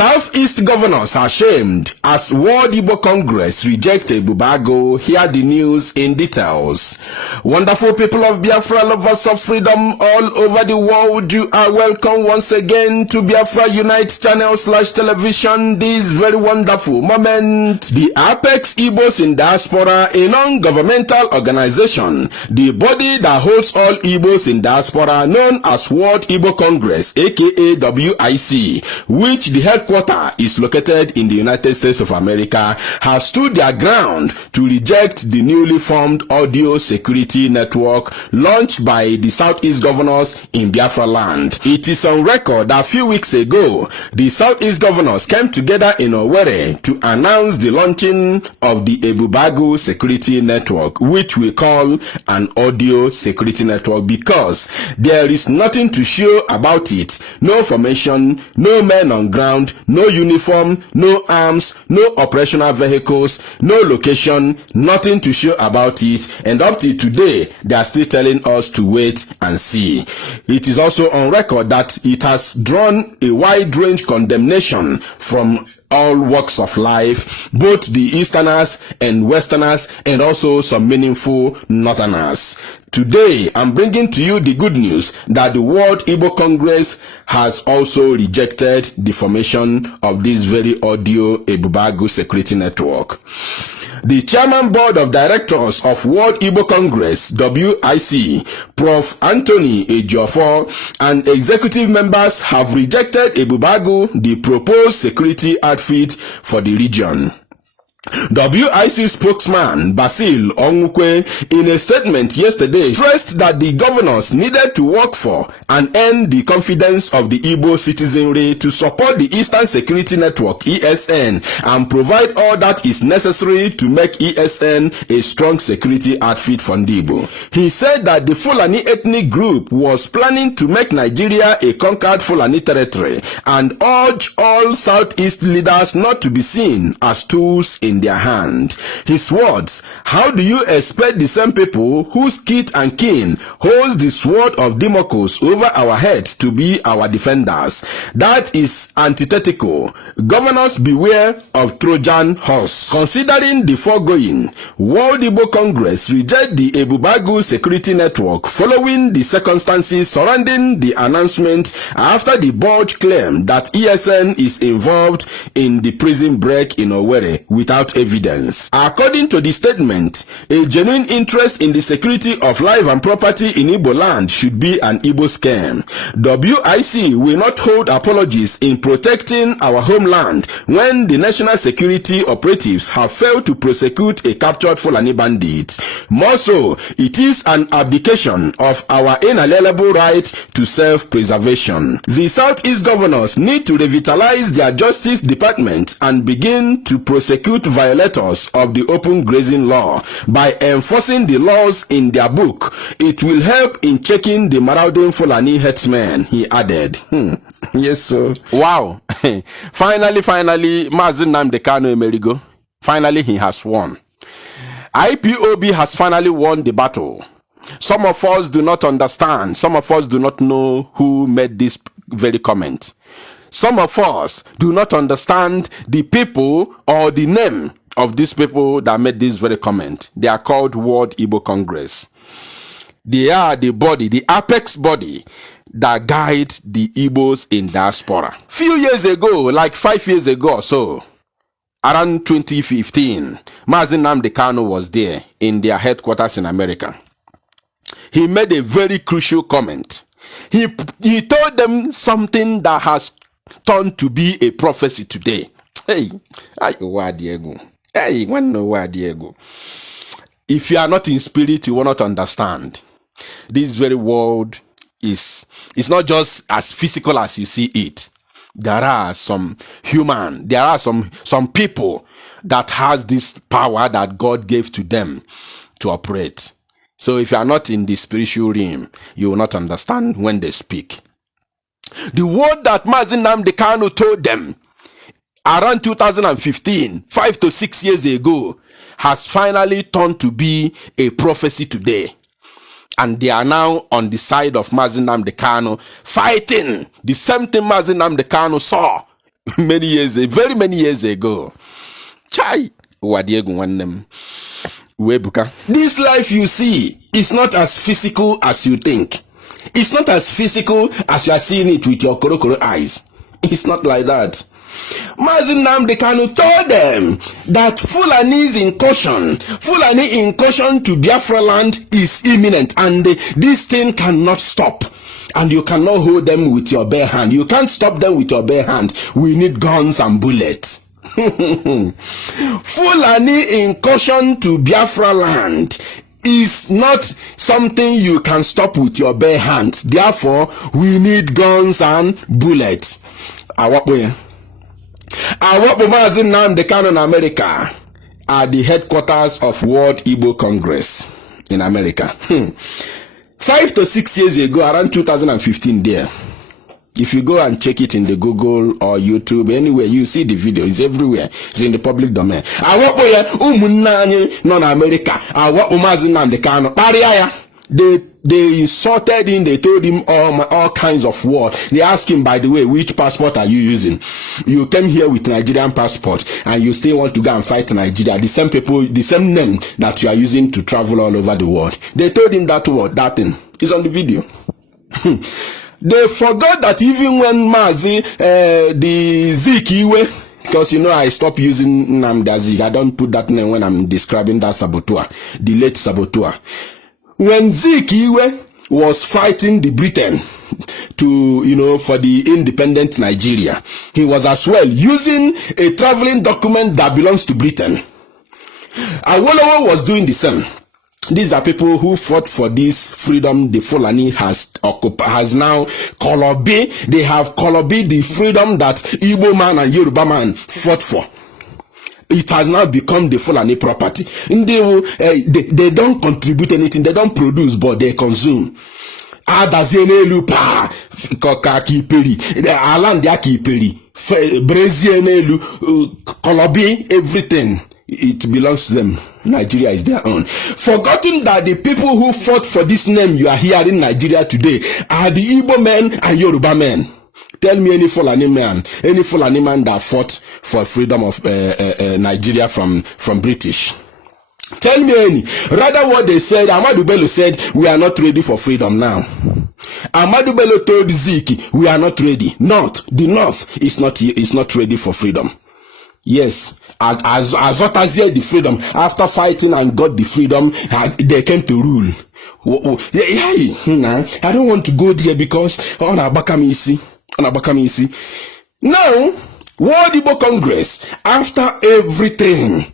Southeast governors are shamed as World Igbo Congress reject Ebubeagụ. Hear the news in details. Wonderful people of Biafra, lovers of freedom all over the world, you are welcome once again to Biafra Unite channel/television. This very wonderful moment. The Apex Igbos in Diaspora, a non-governmental organization, the body that holds all Igbos in diaspora, known as World Igbo Congress, aka WIC, which the headquarters is located in the United States of America, has stood their ground to reject the newly formed audio security network launched by the Southeast governors in Biafra land. It is on record that a few weeks ago, the Southeast governors came together in Owerri to announce the launching of the Ebubeagụ security network, which we call an audio security network, because there is nothing to show about it. No formation, no men on ground, no uniform, no arms, no operational vehicles, no location, nothing to show about it, and up to today they are still telling us to wait and see. It is also on record that it has drawn a wide range condemnation from all walks of life, both the Easterners and Westerners, and also some meaningful Northerners. Today, I'm bringing to you the good news that the World Igbo Congress has also rejected the formation of this very audio Ebubeagụ security network. The chairman board of directors of World Igbo Congress, WIC, Prof. Anthony Ejiofor, and executive members have rejected Ebubeagụ, the proposed security outfit for the region. WIC spokesman Basil Onwukwe, in a statement yesterday, stressed that the governors needed to work for and earn the confidence of the Igbo citizenry to support the Eastern Security Network (ESN) and provide all that is necessary to make ESN a strong security outfit for Igbo. He said that the Fulani ethnic group was planning to make Nigeria a conquered Fulani territory and urged all Southeast leaders not to be seen as tools in their hand. His words: how do you expect the same people whose kith and kin holds the sword of Damocles over our heads to be our defenders? That is antithetical. Governors, beware of Trojan horse. Considering the foregoing, World Igbo Congress reject the Ebubeagụ security network following the circumstances surrounding the announcement after the board claimed that ESN is involved in the prison break in Owerri without evidence. According to the statement, a genuine interest in the security of life and property in Igbo land should be an Igbo scam. WIC will not hold apologies in protecting our homeland when the national security operatives have failed to prosecute a captured Fulani bandit. More so, it is an abdication of our inalienable right to self-preservation. The Southeast governors need to revitalize their justice department and begin to prosecute violators of the open grazing law by enforcing the laws in their book. It will help in checking the marauding Fulani headsmen, he added. Yes, sir. Wow. Finally, Mazi Nnamdi Kanu Emerigo. Finally, he has won. IPOB has finally won the battle. Some of us do not understand. Some of us do not know who made this very comment. Some of us do not understand the people or the name of these people that made this very comment. They are called World Igbo Congress. They are the body, the apex body that guide the Igbos in diaspora. Few years ago, like 5 years ago or so, around 2015, Mazi Nnamdi Kanu was there in their headquarters in America. He made a very crucial comment. He told them something that has turned to be a prophecy today. Hey, if you are not in spirit, you will not understand. This very world is not just as physical as you see it. There are some people that has this power that God gave to them to operate. So if you are not in the spiritual realm, you will not understand when they speak. The word that Mazi Nnamdi Kanu told them around 2015, 5 to 6 years ago, has finally turned to be a prophecy today. And they are now on the side of Mazi Nnamdi Kanu, fighting the same thing Mazi Nnamdi Kanu saw very many years ago. Chai, wadiegu wanem. Webuka. This life you see is not as physical as you think. It's not as physical as you are seeing it with your korokoro eyes. It's not like that. Mazi Nnamdi Kanu told them that Fulani incursion to Biafra land is imminent, and this thing cannot stop. And you cannot hold them with your bare hand. You can't stop them with your bare hand. We need guns and bullets. Fulani incursion to Biafra land is not something you can stop with your bare hands. Therefore, we need guns and bullets. Mazi Nnamdi Kanu in America are the headquarters of World Igbo Congress in America. 5 to 6 years ago, around 2015 there. If you go and check it in the Google or YouTube, anywhere, you see the video. It's everywhere. It's in the public domain. They insulted him. They told him all kinds of words. They asked him, by the way, which passport are you using? You came here with Nigerian passport and you still want to go and fight Nigeria. The same people, the same name that you are using to travel all over the world. They told him that word, that thing. It's on the video. They forgot that even when Mazi, the Zikiwe, because you know I stopped using Nnamdi Zik. I don't put that name when I'm describing that saboteur, the late saboteur. When Zikiwe was fighting the Britain for the independent Nigeria, he was as well using a traveling document that belongs to Britain. Awolowo was doing the same. These are people who fought for this freedom the Fulani has now colobi. They have colobi the freedom that Igbo man and Yoruba man fought for. It has now become the Fulani property. They don't contribute anything. They don't produce, but they consume. Adazenelu pa koka kiperi, Alandia kiperi, Brezienelu, colobi everything. It belongs to them. Nigeria is their own. Forgotten that the people who fought for this name you are hearing in Nigeria today are the Igbo men and Yoruba men. Tell me any Fulani man that fought for freedom of Nigeria from British. Tell me any. Rather what they said, Ahmadu Bello said, we are not ready for freedom now. Ahmadu Bello told Ziki, we are not ready. The North is not ready for freedom. Yes, as Otazie the freedom, after fighting and got the freedom, they came to rule. I don't want to go there because now, World Igbo Congress, after everything,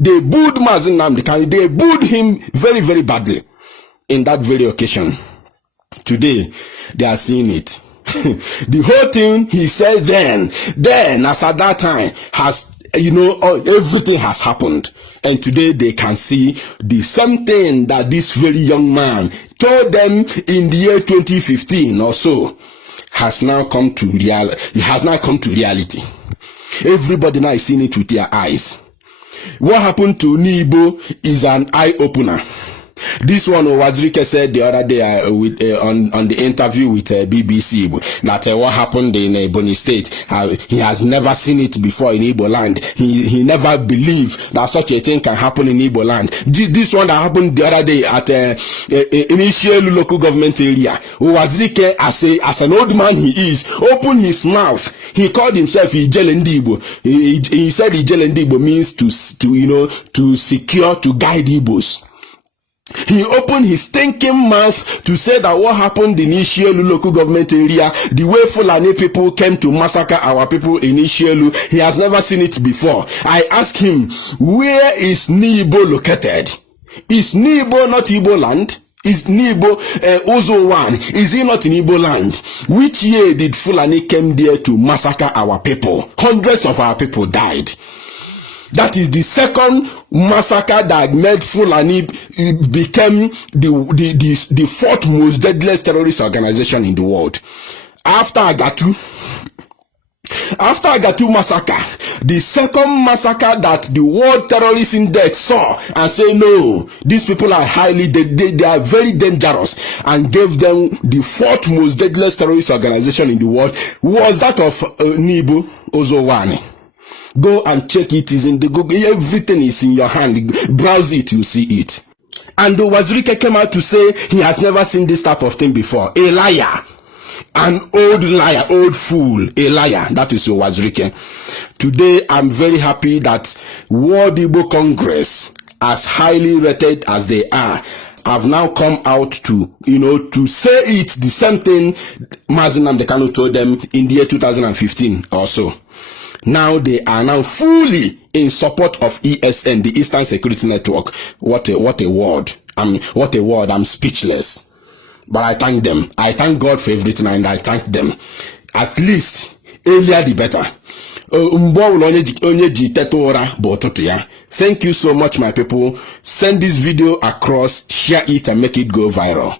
they booed Mazi Nnamdi Kanu. They booed him very, very badly in that very occasion. Today, they are seeing it. The whole thing he said then as at that time has, everything has happened. And today they can see the same thing that this very young man told them in the year 2015 or so has now come to reality. Everybody now is seeing it with their eyes. What happened to Nibo is an eye-opener. This one Wazirike said the other day on the interview with BBC that what happened in Ebonyi State, he has never seen it before in Igbo land. He never believed that such a thing can happen in Igbo land. This one that happened the other day at initial local government area, Wazirike, as an old man he is, opened his mouth. He called himself Ijele Ndigbo. He said Ijele Ndigbo means to secure, to guide Igbos. He opened his stinking mouth to say that what happened in Ishielu local government area, the way Fulani people came to massacre our people in Ishielu, he has never seen it before. I asked him, where is Nibo located? Is Nibo not Igbo land? Is Nibo Ozo 1? Is he not in Igbo land? Which year did Fulani came there to massacre our people? Hundreds of our people died. That is the second massacre that made Fulani became the fourth most deadliest terrorist organization in the world. After Agatu, After Agatu massacre, the second massacre that the World Terrorist Index saw and say, no, these people are they are very dangerous, and gave them the fourth most deadliest terrorist organization in the world, was that of Nibu Ozowani. Go and check it. Is in the Google. Everything is in your hand. Browse it, you see it. And Wazirike came out to say he has never seen this type of thing before. A liar. An old liar, old fool, a liar. That is Wazirike. Today, I'm very happy that World Igbo Congress, as highly rated as they are, have now come out to, to say it, the same thing Mazi Nnamdi Kanu told them in the year 2015 or so. Now they are now fully in support of ESN, the Eastern Security Network. What a word. What a word. I'm speechless. But I thank them. I thank God for everything, and I thank them. At least, earlier the better. Thank you so much, my people. Send this video across, share it, and make it go viral.